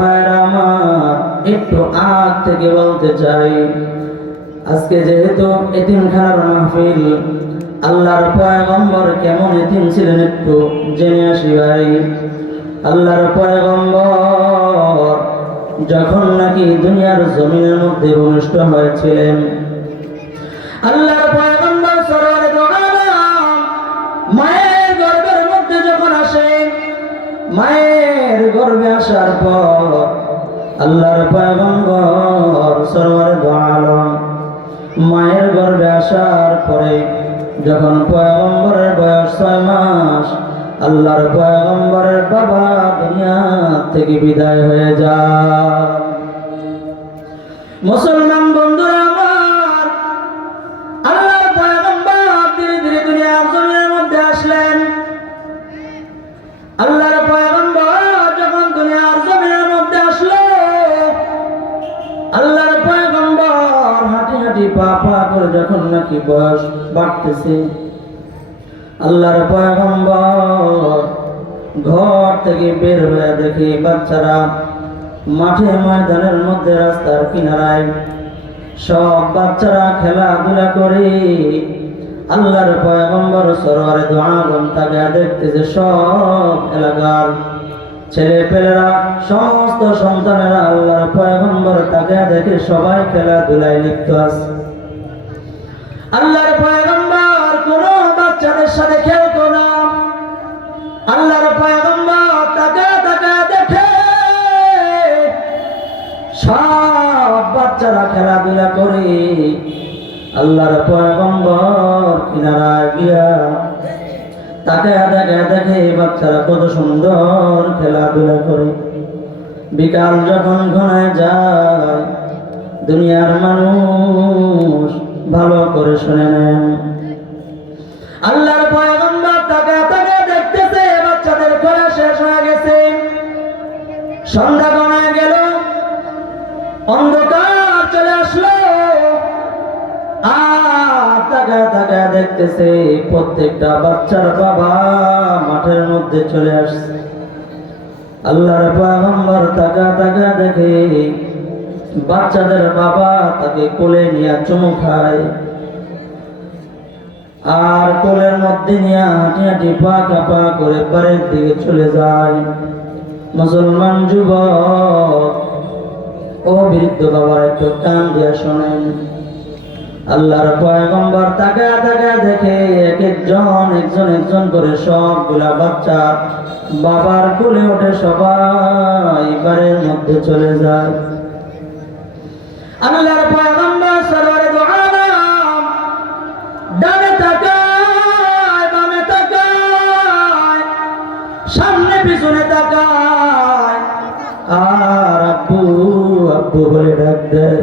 আমার একটু আগ থেকে বলতে চাই। আজকে যেহেতু এতিমখানার মাহফিল, আল্লাহর পয়গম্বর কেমন এতিম ছিলেন একটু জেনে আসি ভাই। আল্লাহর পয়গম্বর যখন নাকি দুনিয়ার জমিনের মধ্যে ভূমিষ্ঠ হয়েছিলেন, আল্লাহর পয়গম্বর সরোয়ারে মায়ের গর্ভের মধ্যে যখন আসেন মায়ের গর্ভে আসার পর আল্লাহর পয়গম্বর সরোয়ারে আলম। মায়ের গর্ভে আসার পরে যখন পয়গম্বরের বয়স ছয় মাস, আল্লাহর পয়গম্বরের বাবা দুনিয়া থেকে বিদায় হয়ে যায়। মুসলমান নাকি বয়স বাড়তেছে? আল্লাহর পয়গম্বর ঘর থেকে বের হয়ে দেখে বাচ্চারা মাঠে ময়দানের মধ্যে রাস্তার কিনারায় সব বাচ্চারা খেলাধুলা করে আল্লাহর পয়গম্বর সরোয়ারে দোয়াগম তাকে দেখতেছে সব এলাকার ছেলে পেলেরা, সমস্ত সন্তানেরা আল্লাহর পয়গম্বর তাকে দেখে সবাই খেলাধুলায় লিপ্ত আছে। আল্লাহর পয়গম্বর কোন বাচ্চাদের সাথে খেলতো না। আল্লাহর পয়গম্বর তাকে তাকে দেখে সব বাচ্চারা খেলাধুলা করে। আল্লাহর পয়গম্বর কিনারায় গিয়া তাকে দেখে দেখে বাচ্চারা কত সুন্দর খেলাধুলা করে। বিকাল যখন ঘনায় যায়, দুনিয়ার মানুষ ভালো করে শুনে নেন। আল্লাহর পয়গম্বর দেখতেছে বাচ্চাদের খেলা শেষ হয়ে গেছে। সন্ধ্যা গনায় গেল, অন্ধকার চলে আসলো। তাকা দেখতেছে, প্রত্যেকটা বাচ্চার বাবা মাঠের মধ্যে চলে আসছে। আল্লাহর পয়গম্বর তাকা তাকা দেখে বাচ্চাদের বাবা তাকে কোলে নিয়ে চুমু খায়। আর কোলের মধ্যে নিয়ে হাঁটি পা কাপা করে বাড়ির দিকে চলে যায়। মুসলমান যুবক, ও বৃদ্ধ বাবার একটু কান দিয়া শোনেন আল্লাহর পয়গম্বর তাকা তাকা দেখে এক একজন একজন একজন করে সবগুলা বাচ্চা বাবার কোলে ওঠে সবাই বাড়ির মধ্যে চলে যায়। আল্লাহর পয়গম্বর ডানে তাকায়, বামে তাকায়, সামনে পিছনে তাকায়। আর আব্বু আব্বু বলে ডাক দেয়।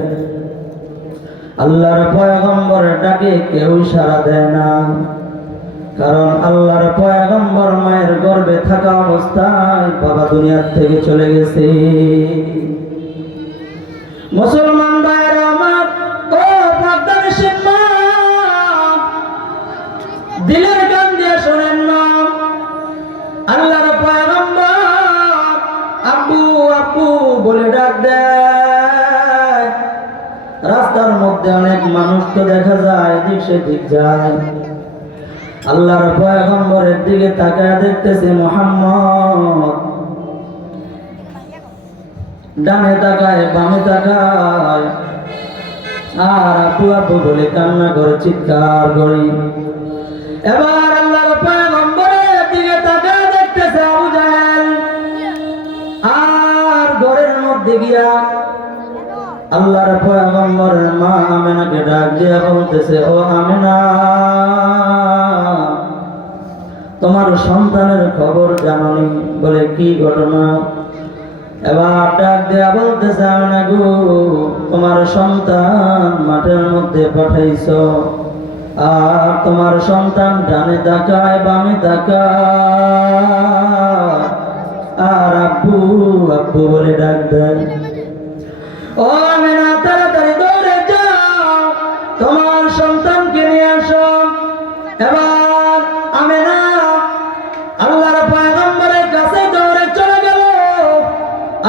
আল্লাহর পয়গম্বরের ডাকে, কেউ সাড়া দেয় না। কারণ আল্লাহর পয়গম্বর মায়ের গর্ভে থাকা অবস্থায় বাবা দুনিয়ার থেকে চলে গেছে। মুসলমান মধ্যে অনেক মানুষ তো দেখা যায় দিক সেদিক যায়। আল্লাহর পয়গম্বরের দিকে তাকায় দেখতেছে মোহাম্মদ। ডানে তাকায়, বামে তাকায়। আর আপু আপু বলে কান্না করে, চিৎকার করি। এবার আল্লাহর পয়গম্বরের দিকে তাকায় দেখতেছে আবু জাহেল। আর ঘরের মধ্যে গিয়া আল্লাহর পয়গম্বরের মা আমেনাকে ডাক দিয়া বলতেছে, ও আমেনা, তোমার সন্তানের খবর জানানি বলে কি ঘটনা? এবার ডাক দেয়া বলতেছে, আমেনা গো, তোমার সন্তান মাঠের মধ্যে পাঠাইছো। আর তোমার সন্তান ডানে তাকায়, বামে তাকায়। আর আব্বু আব্বু বলে ডাক দেয়। তোমার সন্তানকে নিয়ে আসো। এবার আমেনা, আল্লাহর চলে গেল।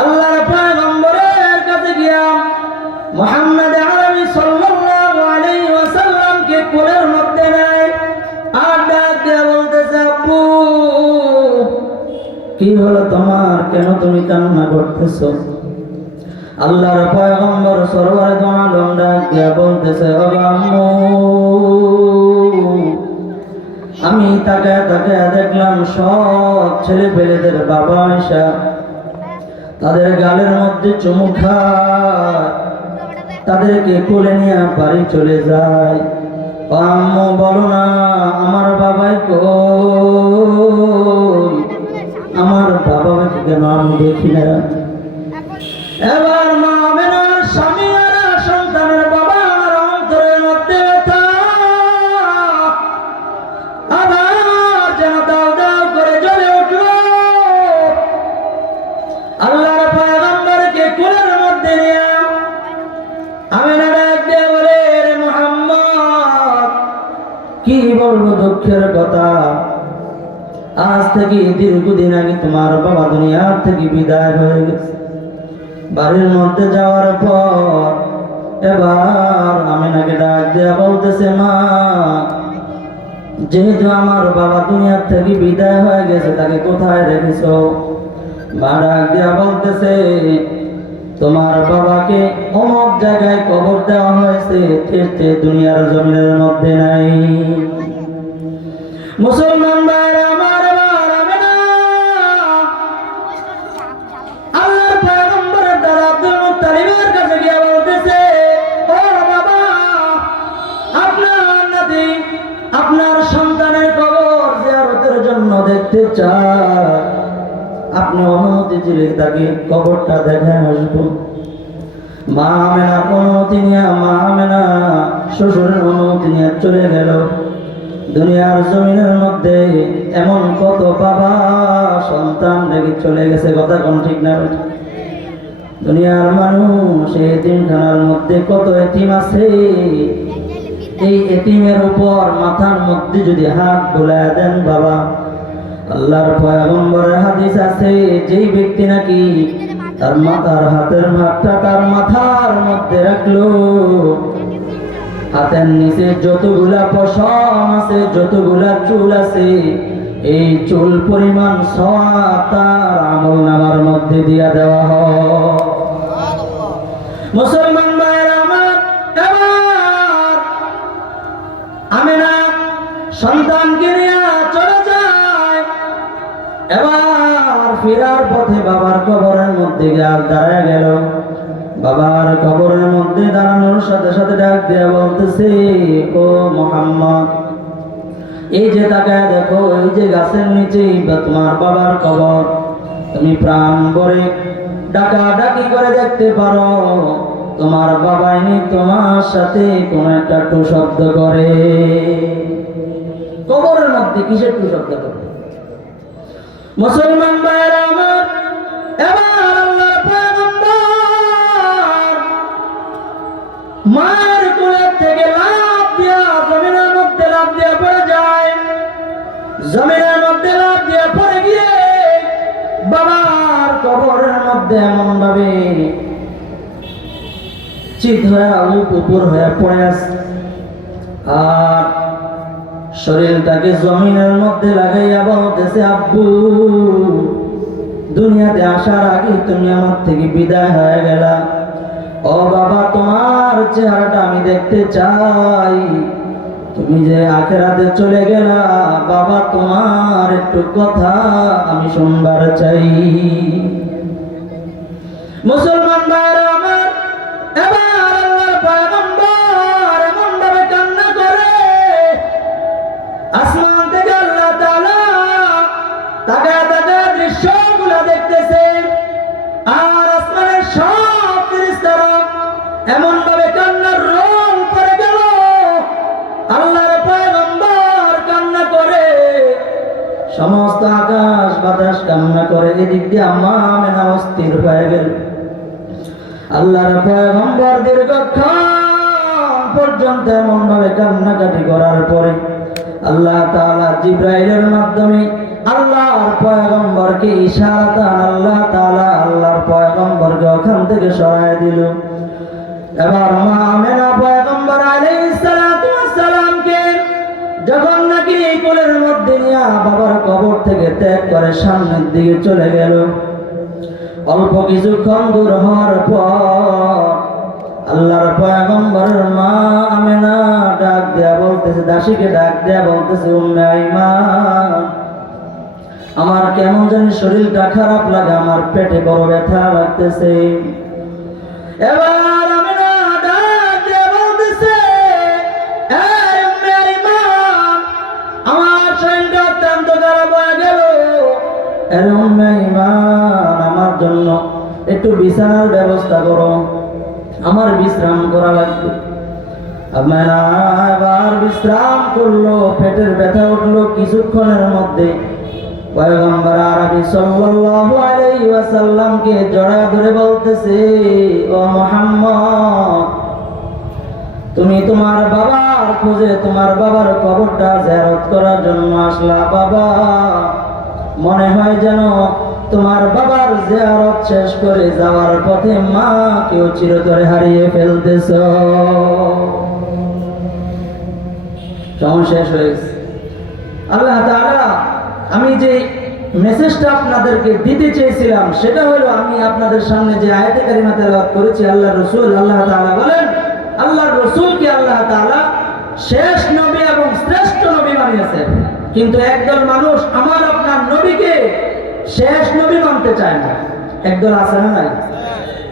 আল্লাহর পয়গম্বরের কাছে গিয়া মোহাম্মদ আরবি সাল্লাল্লাহু আলাইহি ওয়াসাল্লামকে কোলের মধ্যে নেয় আর ডাক দিয়ে বলতেছে কি হলো তোমার? কেন তুমি কান্না করতেছো? আল্লাহর পয়গম্বর সরওয়ার দোয়ালম ডাক দিয়া বলতেছে আমি তাকে তাকে দেখলাম সব ছেলে পেলেদের বাবা এসা তাদের গালের মধ্যে চুমু তাদেরকে কোলে নিয়ে বাড়ি চলে যায়। আম্মু, বলো না, আমার বাবাই কই? আমার বাবাকে কেন আমি দেখি কি বলব দুঃখের কথা? আজ থেকে দীর্ঘদিন আগে তোমার বাবা দুনিয়ার থেকে বিদায় হয়ে গেছে। বাড়ির মধ্যে যাওয়ার পর এবার আমিনাকে ডাক দেয়া বলতেছে, মা, যেহেতু আমার বাবা দুনিয়ার থেকে বিদায় হয়ে গেছে, তাকে কোথায় রেখেছ? মা ডাক দেয়া বলতেছে তোমার বাবাকে অমুক জায়গায় কবর দেওয়া হয়েছে সে দুনিয়ার জমিনের মধ্যে নাই। মুসলমান ভাইরা, আমার আল্লাহর আব্দুল মুত্তালিবের কাছে গিয়ে বলতেছে, ও বাবা, আপনার নাতি আপনার সন্তানের কবর জিয়ারতের জন্য দেখতে চায়। আপনি অনুমতি দিলে তাকে কবরটা দেখে আসব। মা মেনা অনুমতি নিয়ে, মা মেনা শ্বশুরের অনুমতি নিয়ে চলে গেল। দুনিয়ার জমিনের মধ্যে এমন কত বাবা সন্তান রেখে চলে গেছে, কথা কোন ঠিক না দুনিয়ার মানুষ এই এতিমখানার মধ্যে কত এতিম আছে? এই এতিমের উপর মাথার মধ্যে যদি হাত বোলায় দেন বাবা আল্লাহর পয়গম্বরের হাদিস আছে, যেই ব্যক্তি নাকি তার মাথার হাতের ভাগটা তার মাথার মধ্যে রাখল, হাতের নিচে যতগুলা পশম আছে, যতগুলা চুল আছে, এই চুল পরিমাণ তার আমল নামার মধ্যে দিয়া দেওয়া হয়। মুসলমান পথে বাবার কবরের মধ্যে গিয়ে দাঁড়ায় গেল। বাবার কবরের মধ্যে দাঁড়ানোর সাথে সাথে ডাক দিয়ে বলতেছে, ও মোহাম্মদ, এই যে তাকায় দেখো, এই যে গাছের নিচেই বা তোমার বাবার কবর, তুমি প্রাণ করে ডাকা ডাকি করে দেখতে পারো। তোমার বাবাই নি তোমার সাথে কোন একটা টু শব্দ করে। কবরের মধ্যে কিসের টু শব্দ করে? মুসলমান এবার থেকে লাভ দিয়া জমিনের মধ্যে লাভ দিয়া পড়ে যায়। জমিনের মধ্যে লাভ পড়ে গিয়ে বাবার কবরের মধ্যে এমন ভাবে চিত হয়ে উপ উপর হয়ে পড়ে আর শরীরটাকে জমিনের মধ্যে লাগাইয়া বলতেছে, আব্বু, দুনিয়াতে আসার আগে তুমি আমার থেকে বিদায় হয়ে গেলা। ও বাবা, তোমার চেহারাটা আমি দেখতে চাই। তুমি যে আখেরাতে চলে গেলা, বাবা, তোমার একটু কথা আমি শুনবার চাই। মুসলমান ভাইরা আমার, এবার এমন ভাবে কান্নার রোল পড়ে গেল। আল্লাহর পয়গম্বর কান্না করে। সমস্ত আকাশ বাতাস কান্না করে। এদিক দিয়ে আম্মা মেনা অস্থির হয়ে গেল। আল্লাহর পয়গম্বর দীর্ঘক্ষণ পর্যন্ত এমন ভাবে কান্নাকাটি করার পরে আল্লাহ তাআলা জিব্রাইলের মাধ্যমে আল্লাহর পয়গম্বরকে ইশারাতান আল্লাহ তাআলা আল্লাহর পয়গম্বরকে ওখান থেকে সরায় দিল। মধ্যে বাবার কবর থেকে ত্যাগ করে সামনের দিকে চলে গেল। অল্প কিছুক্ষণ দূর হওয়ার পর আল্লাহর পয়গম্বরের মা আমেনা ডাক দেয়া বলতেছে, দাসীকে ডাক দেয়া বলতেছে, উম্মে আইমান আমার কেমন জানি শরীরটা খারাপ লাগে, আমার পেটে বড় ব্যথা লাগতেছে। এবার আমার জন্য একটু বিছানার ব্যবস্থা করো। আমার বিশ্রাম করা লাগবে। এবার বিশ্রাম করল, পেটের ব্যথা উঠল কিছুক্ষণের মধ্যে। পয়গম্বর আরবি সাল্লাল্লাহু আলাইহি জড়া ধরে বলতেছে, ও তুমি তোমার বাবার খোঁজে তোমার বাবার কবরটা জিয়ারত করার জন্য আসলা, বাবা। মনে হয় যেন তোমার বাবার জিয়ারত শেষ করে যাওয়ার পথে মা কেউ চিরতরে হারিয়ে ফেলতেছ। শেষ হয়েছে আল্লাহ তাআলা, আমি যে মেসেজটা আপনাদেরকে দিতে চেয়েছিলাম, সেটা হলো আমি আপনাদের সামনে যে আয়াতে কারিমা করেছি আল্লাহ রসুল, আল্লাহ তাআলা বলেন, আল্লাহর রসুলকে আল্লাহ তাআলা শেষ নবী এবং শ্রেষ্ঠ নবী বানিয়েছেন। কিন্তু একদল মানুষ আমার আপনার নবীকে শেষ নবী মানতে চায় না। একদল আছে না নাই?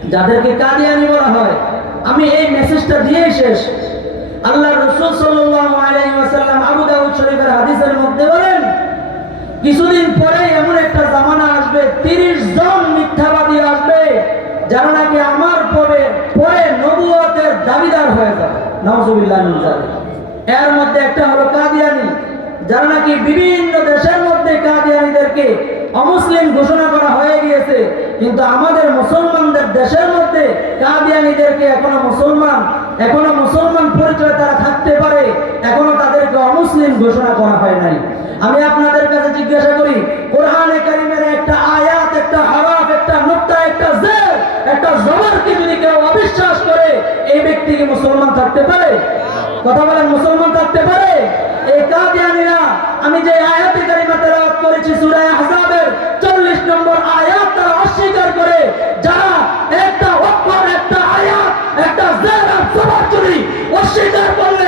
যাদেরকে কাদিয়ানি বলা হয়। আমি এই মেসেজটা দিয়েই শেষ। আল্লাহ রসুল ওয়াসাল্লাম আবু দাউদ শরীফের হাদিসের মধ্যে বলেন, কিছুদিন পরে এমন একটা জামানা আসবে, তিরিশ জন মিথ্যাবাদী আসবে, যারা নাকি আমার পরে পরে নবুয়তের দাবিদার হয়ে যাবে। যালিক। এর মধ্যে একটা হলো কাদিয়ানি। যারা নাকি বিভিন্ন দেশের মধ্যে কাদিয়ানিদেরকে অমুসলিম ঘোষণা করা হয়ে গিয়েছে, কিন্তু আমাদের মুসলমানদের দেশের মধ্যে কাদিয়ানিদেরকে এখনও মুসলমান এখনও মুসলমান পরিচয় তারা থাকতে পারে, এখনও তাদেরকে অমুসলিম ঘোষণা করা হয় নাই। আমি আপনাদের কাছে জিজ্ঞাসা করি, কোরআনে কারিমের একটা আয়াত, একটা হরফ, একটা নুক্তা, একটা জের, একটা জবরকে যদি কেউ অবিশ্বাস করে, এই ব্যক্তি কি মুসলমান থাকতে পারে? কথা বলেন, মুসলমান থাকতে পারে? এই কাদিয়ানিরা, আমি যে আয়াতে কারিমা তেলাওয়াত করেছি, সূরা আহজাবের 40 নম্বর আয়াত তারা অস্বীকার করে, যারা একটা অক্ষর, একটা আয়াত, একটা জের সবার অস্বীকার করলে